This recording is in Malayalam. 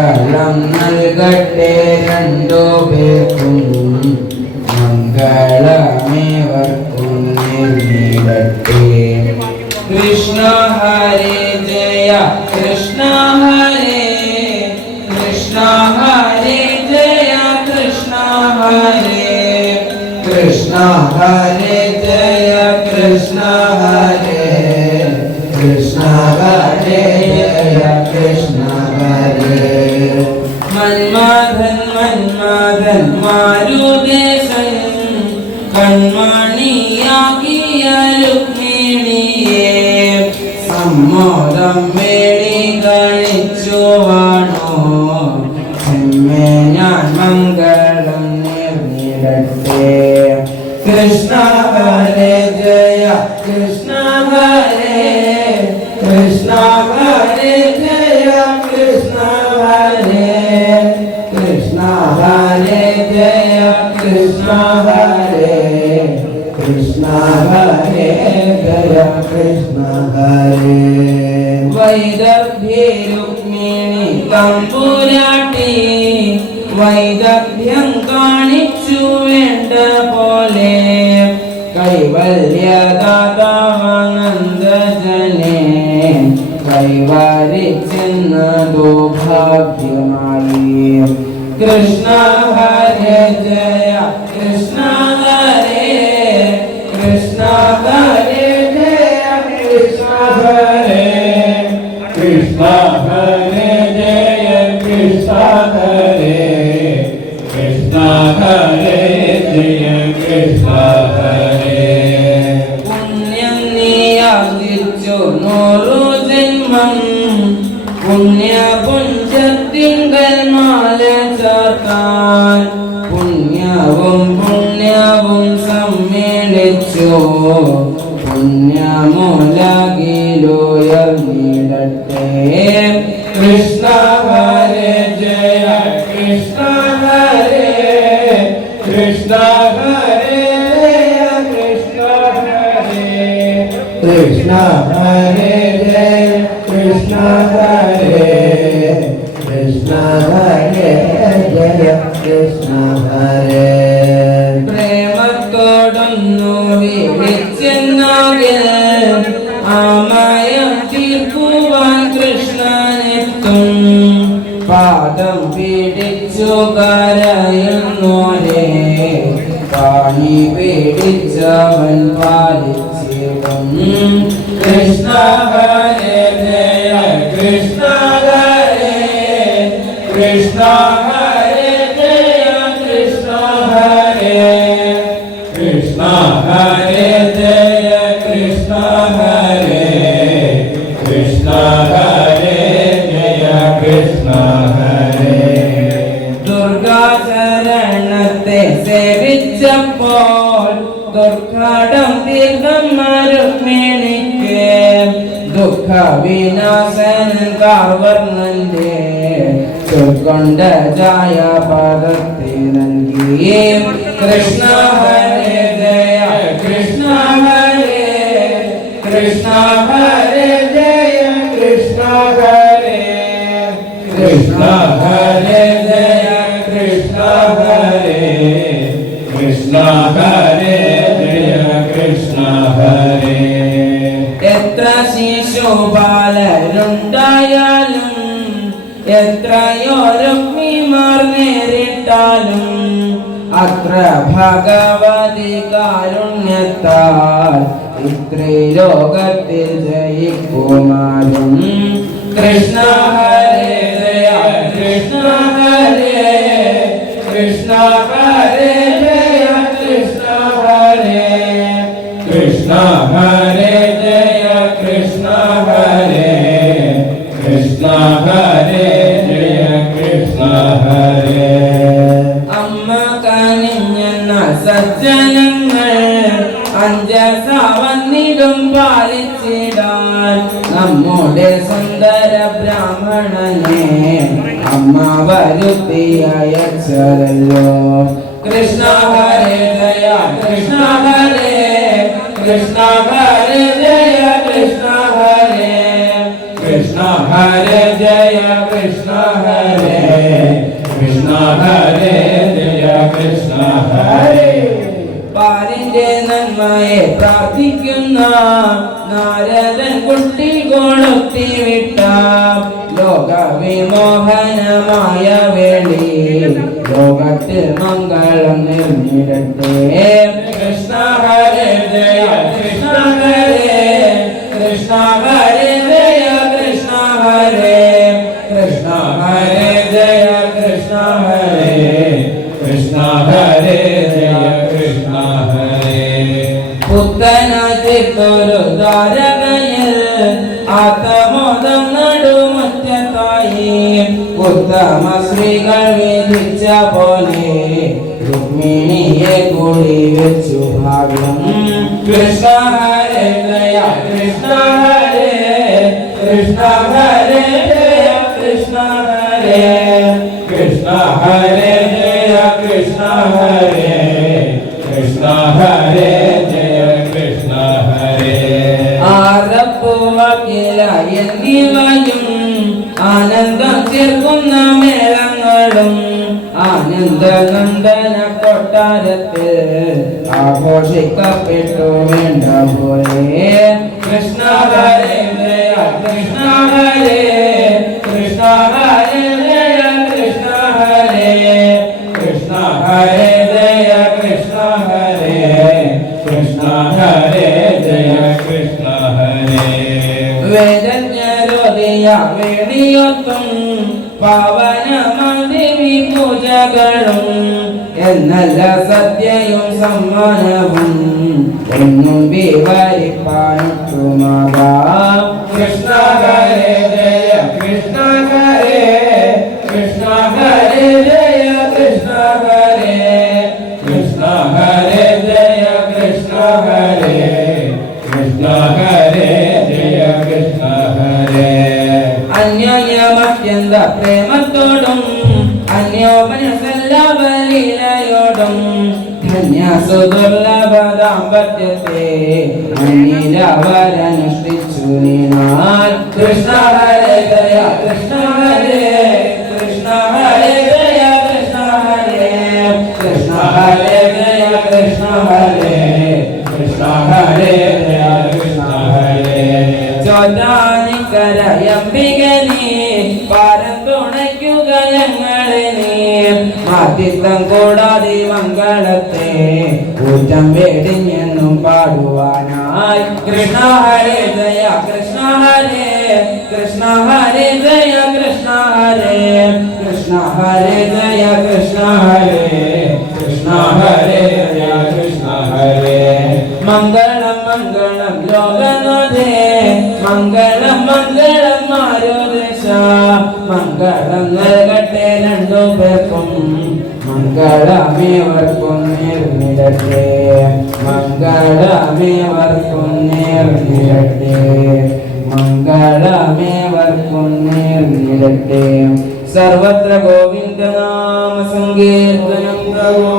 ഫലം നൽകട്ടെ രണ്ടു പേർക്കും മംഗളമേവർക്കും നേരിടട്ടെ. കൃഷ്ണ ഹരേ ജയ കൃഷ്ണ ഹരേ കൃഷ്ണ ഹരേ ജയ കൃഷ്ണ ഹരേ കൃഷ്ണ ഹരേ ജയ കൃഷ്ണ ഹരേ കൃഷ്ണ ഹരേ ജയ കൃഷ്ണ ഹരേ. മന്മഥൻ മന്മഥൻ മാരുദേശൻ കൺമണിയാകിയ രുക്മിണിയെ സമ്മോദം വേടി ഗണിച്ചുവാണോ ഞാൻ മംഗളം നേർന്നിടട്ടെ. കൃഷ്ണ ഹരേ ജയ കൃഷ്ണ ഹരേ കൃഷ്ണ ഹരേ ജയ കൃഷ്ണ ഹരേ കൃഷ്ണ ഹരേ ജയ കൃഷ്ണ ഹരേ കൃഷ്ണ ഹരേ ജയ കൃഷ്ണ ഹരേ. വൈദഗ്ധ്യേ രുക്മിണി തമ്പുരാട്ടി വൈദഗ്ധ്യം കാണിച്ചു വേണ്ട പോലെ കൈവല്യദാതാവനന്ദജനെ കൈവരിച്ചെന്നതു ഭാഗ്യമായി. കൃഷ്ണ ഹരേ ജയ കൃഷ്ണ ഹരേ കൃഷ്ണ ഹരേ ജയ കൃഷ്ണ ഹരേ കൃഷ്ണ ഹരേ ജയ കൃഷ്ണ ഹരേ കൃഷ്ണ ഹരേ ജയ കൃഷ്ണ ഹരേ. പുണ്യം നീയാർജിച്ചു 100 ജന്മം പുണ്യപുഞ്ചത്തിങ്കൽ മാല ചാർത്താൻ പുണ്യവും പുണ്യവും സമ്മേളിച്ചു പുണ്യമുലകിലുയർന്നിടട്ടെ. കൃഷ്ണ ഹരേ ജയ കൃഷ്ണ ഹരേ കൃഷ്ണ ഹരേ ജയ കൃഷ്ണ ഹരേ കൃഷ്ണ ഹരേ ജയ കൃഷ്ണ ഹരേ കൃഷ്ണ ഹരേ ജയ കൃഷ്ണ ഹരേ. പ്രേമത്തോടൊന്നു വിളിച്ചെന്നാകിൽ ആമയം തീർക്കുവാൻ കൃഷ്ണനെത്തും. പാദം പിടിച്ചു കരയുന്നോരെ പാണി പിടിച്ചവൻ പാലിച്ചിടും. കൃഷ്ണ ഹരേ ജയ കൃഷ്ണ ഹരേ കൃഷ്ണ ഹരേ ജയ കൃഷ്ണ ഹരേ കൃഷ്ണ ഹരേ ജയ കൃഷ്ണ ഹരേ കൃഷ്ണ ഹരേ ജയ കൃഷ്ണ ഹരേ. ദുർഗാചരണത്തെ സേവിച്ചപ്പോൾ ദുർഘടം തീർന്ന രുക്മിണിക്ക് ദുഃഖ വിനാശൻ കാർവർണ്ണന്റെ ചൊൽക്കൊണ്ട ജായ പദത്തെ നൽകി. കൃഷ്ണ ഹരേ ജയ കൃഷ്ണ ഹരേ കൃഷ്ണ ഹരേ ജയ കൃഷ്ണ ഹരേ കൃഷ്ണ ഹരേ ജയ കൃഷ്ണ ഹരേ കൃഷ്ണ ഹരേ ജയ കൃഷ്ണ ഹരേ. എത്ര ശിശുപാലരുണ്ടായാലും എത്രയോ രുക്മിമാർ നേരിട്ടാലും അത്ര ഭഗവതി കാരുണ്യത്താൽ ഇത്രേ ലോകത്തിൽ ജയിക്കുമാരും. കൃഷ്ണ ഹരേ ജയ കൃഷ്ണ ഹരേ കൃഷ്ണ ഹരേ ജയ കൃഷ്ണ ഹരേ കൃഷ്ണ ഹരേ ജയ കൃഷ്ണ ഹരേ കൃഷ്ണ ഹരേ ജയ കൃഷ്ണ ഹരേ. അമ്മ കനിഞ്ഞെന്ന സജ്ജനങ്ങൾ അഞ്ചസ വന്നിടും പാലിച്ചിടാൻ നമ്മുടെ സുന്ദര ബ്രാഹ്മണനെ അമ്മ വരുത്തിയച്ചല്ലോ. കൃഷ്ണ ഹരേ ജയ കൃഷ്ണ ഹരേ കൃഷ്ണ ഹരേ ജയ കൃഷ്ണ ഹരേ Krishna Krishna Hare Jaya Krishna Hare Krishna Hare Jaya Krishna Hare പാരിന്റെ നന്മയെ പ്രാർത്ഥിക്കുന്ന നാരദൻ കുട്ടി കൊളുത്തി വിട്ട ലോകവിമോഹനമായ വേളി ലോകത്തിൽ മംഗളം നിർമ്മിടട്ടെ Krishna Hare Jaya Krishna Hare Krishna Hare Jaya Krishna Hare Krishna Hare Jaya Krishna Hare Krishna Hare Jaya Krishna Hare പുത്തനാചിത്തൊരു ദ്വാരകയിൽ ആത്മോദം നടുമുറ്റത്തായി ഉത്തമ സ്ത്രീകൾ വിധിച്ച പോലെ രുക്മിണിയെ കൂടി വെച്ചു ഭാഗ്യം Krishna Hare Jaya Krishna Hare Krishna Hare Jaya Krishna Hare Krishna Hare Jaya Krishna Hare Krishna Hare Jaya Krishna Hare ആരപ്പുവക്കില എന്നിവയും ആനന്ദം ചേർക്കുന്ന മേളങ്ങളും ആനന്ദനന്ദന കൊട്ടാരത്തിൽ ആഘോഷിക്കപ്പെട്ടു വേണ്ട പോലെ Krishna Hare Jaya Krishna Hare Krishna Hare Jaya Krishna Hare Krishna Hare Jaya Krishna Hare Krishna Hare Jaya Krishna Hare വേദജ്ഞരോദിയ വേണിയൊത്തും പാവനമാദേവി പൂജകളും എന്നല്ല സത്യയും സമ്മാനവും ഒന്നും വിവരിപ്പാനുമാകാം Krishna Hare Jaya Krishna Hare Krishna Hare Jaya Krishna Hare Krishna Hare Jaya Krishna Hare Krishna Hare Jaya Krishna Hare അന്യോന്യമത്യന്ത പ്രേമത്തോടും അന്യോപനസല്ലാപലീലയോടും ധന്യസുദുർലഭ ദാമ്പത്യത്തെ അന്യരവരനുഷ്ഠിച്ചു നീനാൽ Krishna Hare Jaya Krishna Hare Krishna Hare Jaya Krishna Hare Krishna Hare Jaya Krishna Hare Krishna Hare Jaya Krishna Hare ചോദാനിക്കരയംബികനീ പാരം തുണയ്ക്കുക ഞങ്ങളെ നീ മാറ്റിത്തം കൂടാതെ മംഗളത്തെ ഊറ്റം വെടിഞ്ഞെന്നും പാടുവാനായി Krishna Hare Jaya Krishna Hare Krishna Hare Jaya Krishna Hare Krishna Hare Jaya Krishna Hare Krishna Hare Jaya Krishna Hare മംഗളം മംഗളം ലോകനാഥേ മംഗളം മംഗളം മാരുദേശ മംഗളം നൽകട്ടെ രണ്ടു പേർക്കും മംഗളമേവർക്കും നേർന്നിടട്ടെ മംഗളമേവർക്കും നേർന്നിടട്ടെ മംഗളമേവർക്കും നേർന്നിടട്ടെ സർവത്ര ഗോവിന്ദനാമ സങ്കീർത്തനം പ്രഭോ